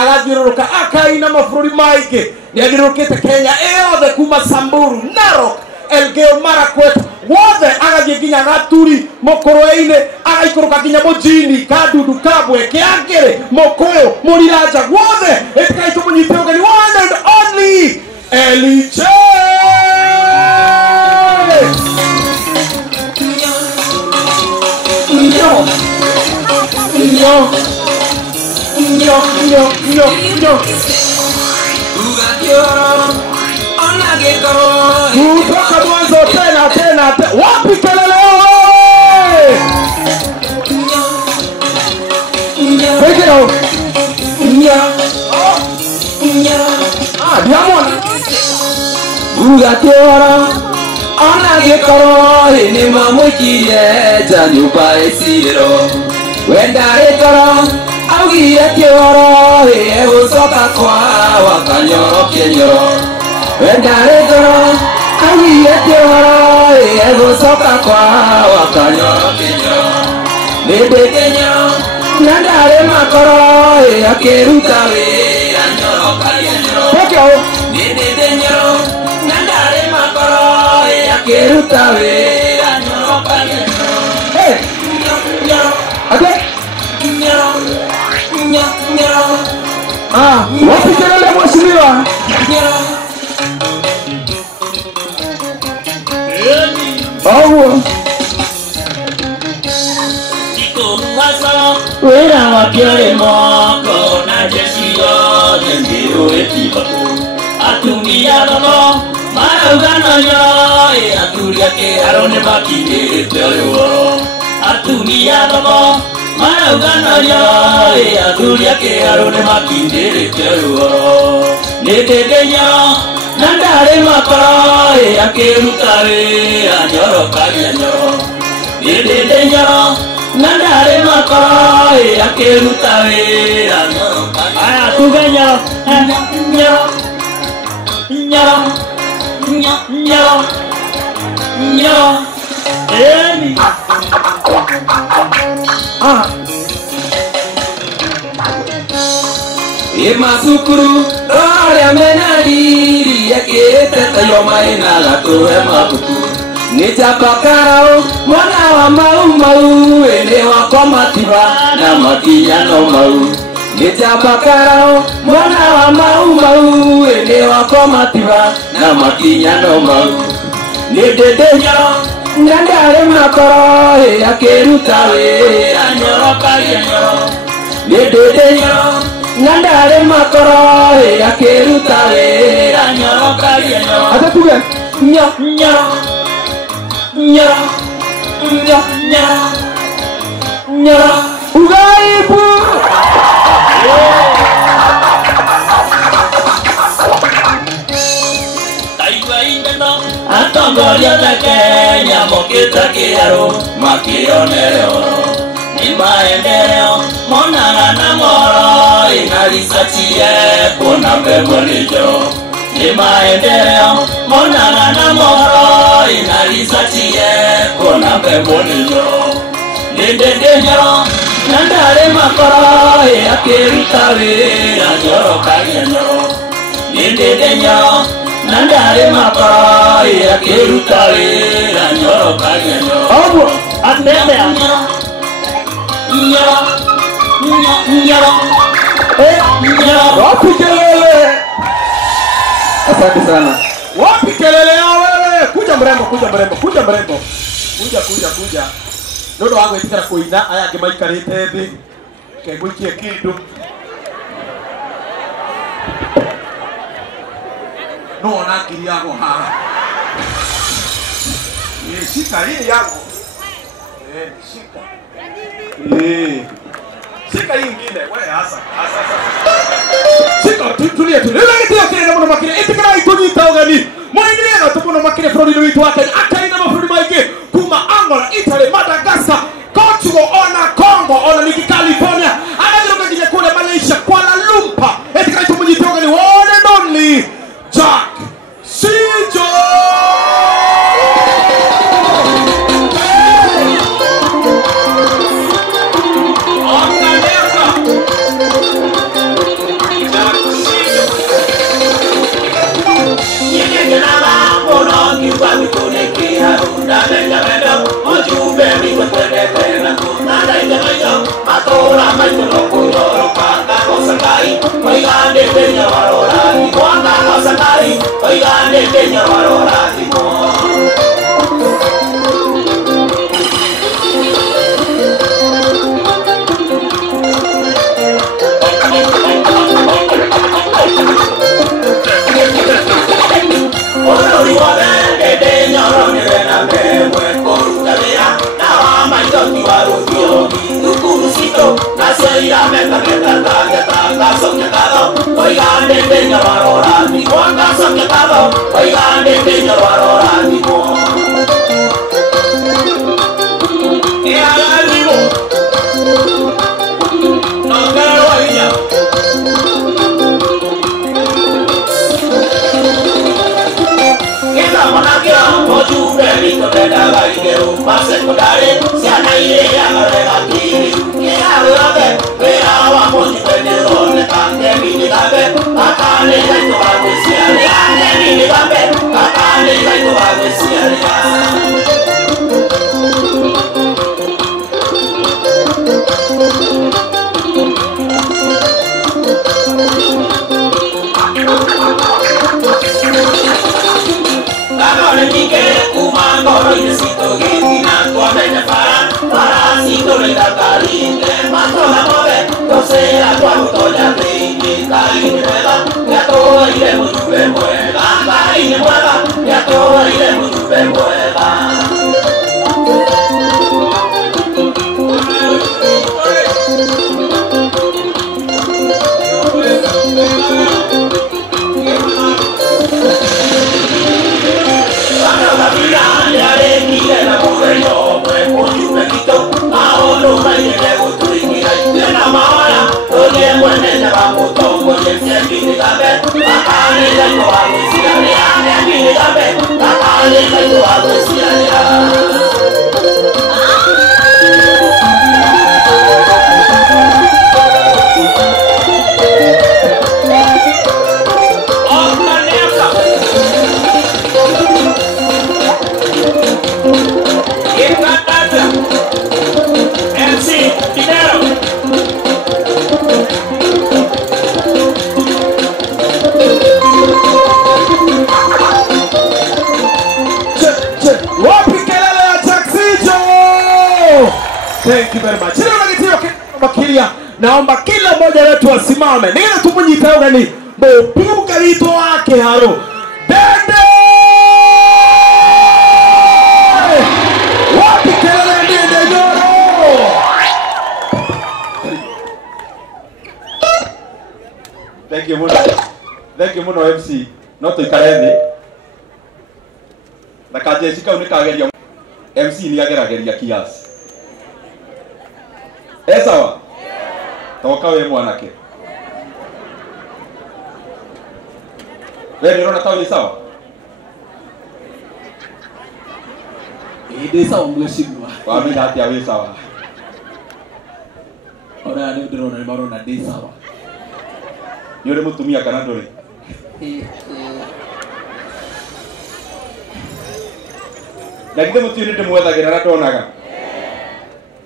agathiũrũrũka akaina mabũrũri maingĩ nĩathiũrũrũkĩte Kenya ĩyothe kuma Samburu, Narok, Elgeyo Marakwet, wothe agathiĩ nginya Gaturi, Mũkũrwe-inĩ, agaikũrũka nginya Mũjini, Kandudu, Kabwe, Kĩangĩrĩ, Mũkũyũ, Mũriranja, wothe ĩtĩkai tũmũnyite ũgeni one and only LJ. Kutoka mwanzo tena wapi kelele wewe? Pekero. Diamond. Ugatiora ona gikoro ni mamwikirie ta nyumba isiro wenda gikoro augire kioro egucoka kwa wakanyorokia nyoro wenda gikoro augire kioro egucoka kwa wakanyorokia nyoro nindikenya na ndari makoro akiruta wira nyorokagia nyoro Pekero. nindikenya na ndari makoro akiruta wira nyorokagia nyoro Hey. nyoro Ate. nyoro nyoro Wapi kelele mheshimiwa? Oh. Wira wakiore moko na jeshi yothe ndio etibaku atumia nono maraugana nyoe aturia kĩharo nĩ makindĩrĩte ũyũ atumia nono maraugana nyoe aturia kĩharo nĩ makindĩrĩte ũyũ nĩndĩndĩnyo na ndarĩ makoro akĩruta wĩra nyorokagia nyoro nĩndĩndĩnyo na ndarĩ makoro akĩruta wĩra nyorokagia aya tuge nyoro nyoro nyoro nyoro nyoro eni Imasukuru Rorya menariri Yakirete tayoma inaga tuwe mabuku Nichabakarao Mwana wa mau Ene wako matiba Na makinyano mau Nichabakarao Mwana wa mau Ene wako matiba Na makinyano mau Nidedenyo Nandare makoro Yakiruta wira Nyorokagia nyoro Nidedenyo Nandare makoro akiruta wira nyorokagia nyoro Ate tuge. nyoro nyoro nyoro nyoro nyoro Ugaibu. Taiwa indeno atongoria ta Kenya mokita kĩharo makĩonereo ni maendeleo monaga na moro inalisachie kuna mbemonijo ni maendeleo monaga na moro inalisachie kuna mbemonijo nindinyo na ndari makoro akiruta wira nyorokagia nyoro nindinyo na ndari makoro akiruta wira nyorokagia nyoro Obo. Atembea. Wapi kelele? Asante sana. Wapi kelele ya wewe? Kuja mrembo, kuja mrembo, kuja mrembo. Kuja. Ndodo wangu itikara kuina aya ngimaikarite thi. Kegwikie kindu. No ona ngiri yago haha. Shika hii yago. Shika. Shika hii ingine. Wewe hasa. Shika tulia. Ndio kile mwana makire itikara itunyita ugani. Mwendelea tukono makire frodi wetu wake. Akaina mafrodi maike kuma Angola, Italy, Madagascar, Portugal, ona Congo, ona Niki California. Anajiroga kile kule Malaysia, Kuala Lumpur. Itikara tumunyita ugani one and only Jack Sijo. Ngai oigane Kenya warorathimo Thank you very much. Naomba kila mmoja wetu asimame. Ningine tumunyite ugani mbuga wito wake haro. Dede! Wapi kelele Dede Nyoro? Thank you muno. Thank you muno MC. No tuikareni. Nakajeshika unikageria MC ni agerageria kiasi. Sawa? Toka wewe mwanake. Wewe unaona tawi sawa? Ide sawa mheshimiwa. Kwa mimi hati awe sawa. Ora ni ndiro na maro na de sawa. Yule mutumia kana ndori. Lakini mutumia ndio mwethagira na ndonaga.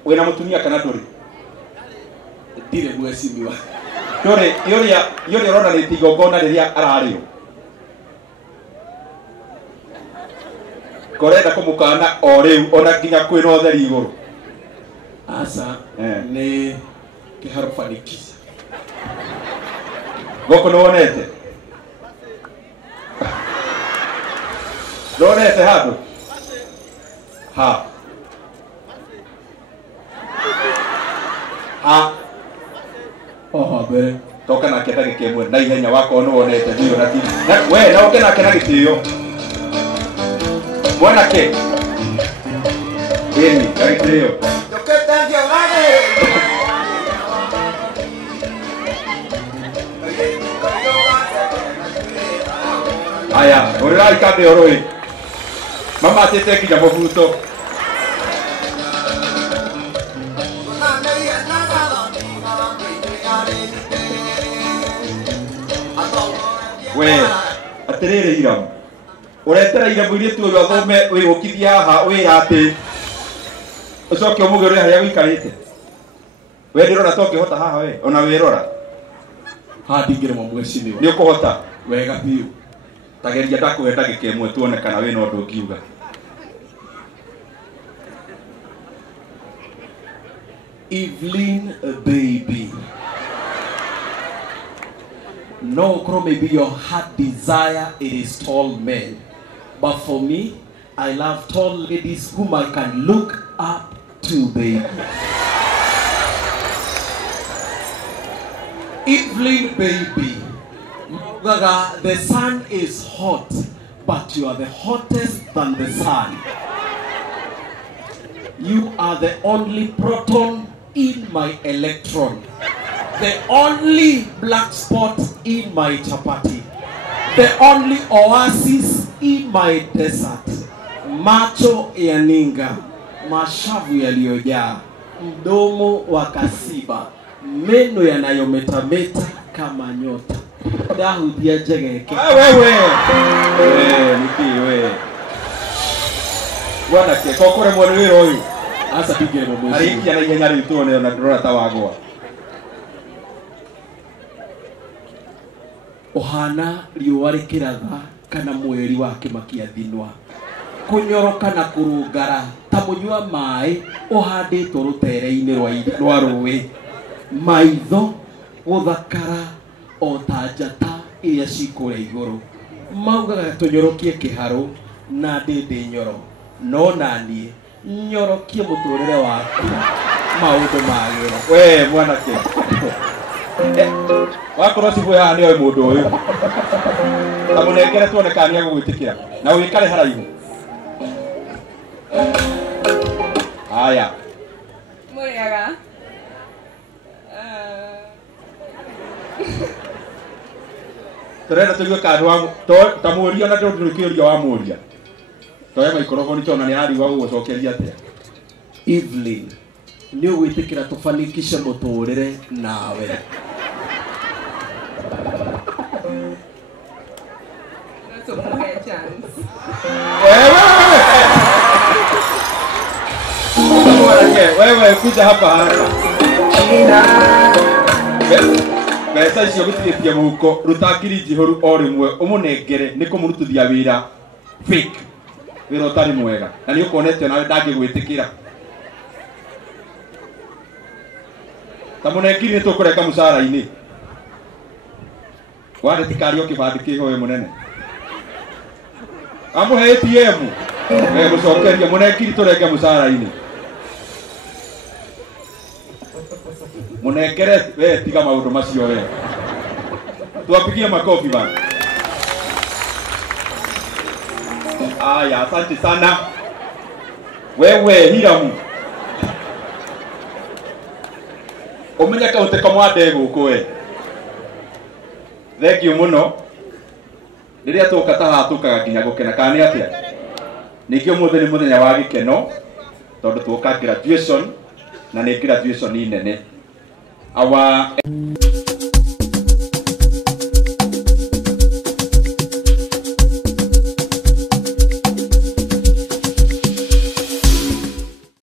Wena mutumia kana ndori. Dire mheshimiwa. Yore rona ni tigogona riria arario. Korenda kumukana o riu ona nginya kwina otheri iguru. Asa ni kiharufanikisha. Goko no wonete. Ronete hadu. Ha. Ha. Oho be. Toka na kenda gikemwe na ihenya wako no wonete ndio na tini. We na ukena kena gitio. Mwana ke. Eni, gitio. Toketa ndio wale. Aya, orera ikande oroi. Mama tete kija mofuto. We, atirire iramu. Uretera iramu ile tu wathome we ukithia haha wira ati. Ucoke umuge uri haya wikarite. We ndirona toke hota haha we, ona wirora. Ha ndingire mheshimiwa. Ni ukuhota. Wega biu. tageria ndakwenda gikemwe tuone kana wina undu ngiuga. Evelyn baby. No, maybe your heart desire it is tall men, but for me, I love tall ladies whom I can look up to, baby. Evelyn baby, Gaga, the sun is hot, but you are the hottest than the sun. You are the only proton in my electron, the only black spot in my chapati, the only oasis in my desert. Macho ya ninga, mashavu yaliyojaa, mdomo wa kasiba, meno yanayometameta kama nyota. Dahudia jegeke. Wewe niki wewe. Bwana ke kokore mwana wiro huyu. Asa pigire mbozi. Ariki ana igenya ritu ne na drora tawagwa. Ohana riũa rĩkĩratha kana mweri wa kĩmakia thinwa. Kunyoroka na kurungara ta munywa mai uhandĩtwo rũtere-inĩ rwa rũĩ. Maitho gũthakara o ta njata iria cikũrĩa igũrũ. Maugaga tũnyorokie kĩharũ na ndĩndĩ nyoro. No naniĩ nyorokie mũtũrĩre waku maũndũ magĩra. We mwana ke. Wakorwo cibu ya nĩ oi mũndũ ũyũ. Amunengere tuone kana nĩ agũgwĩtĩkĩra. Na ũikare haraihu. Aya. Muriaga. Turenda tuigue kandu wa tamuria na ndu kiuria wa muria. Toya microphone tona ni ari wa gucokeria atia. Evelyn, ni ũgwĩtĩkĩra tũfanikishe mũtũrĩre nawe. Wewe kuja hapa haraka. Pesa icio gutitie muhuko rutangiri jihoru o rimwe umunengere ni kumurututhia wira fake wira utari mwega na ni ukonete nawe ndangigwitikira ta munengiri ni tukureka musara-ini wande tikario kibandi kihoe munene amuhe ATM mucokeria munengiri tureke musara-ini munengere we tiga maundu macio we tuwapigie makofi bana. Aya, asante sana wewe Hiramu umenya kaunti kamwande guku we thank you muno riria tuka taha tukaga nginya gukena kana ni atia ningĩ ũmũthĩ nĩ mũthenya wa gĩkeno tondũ tuoka graduation na nĩ graduation nene. Our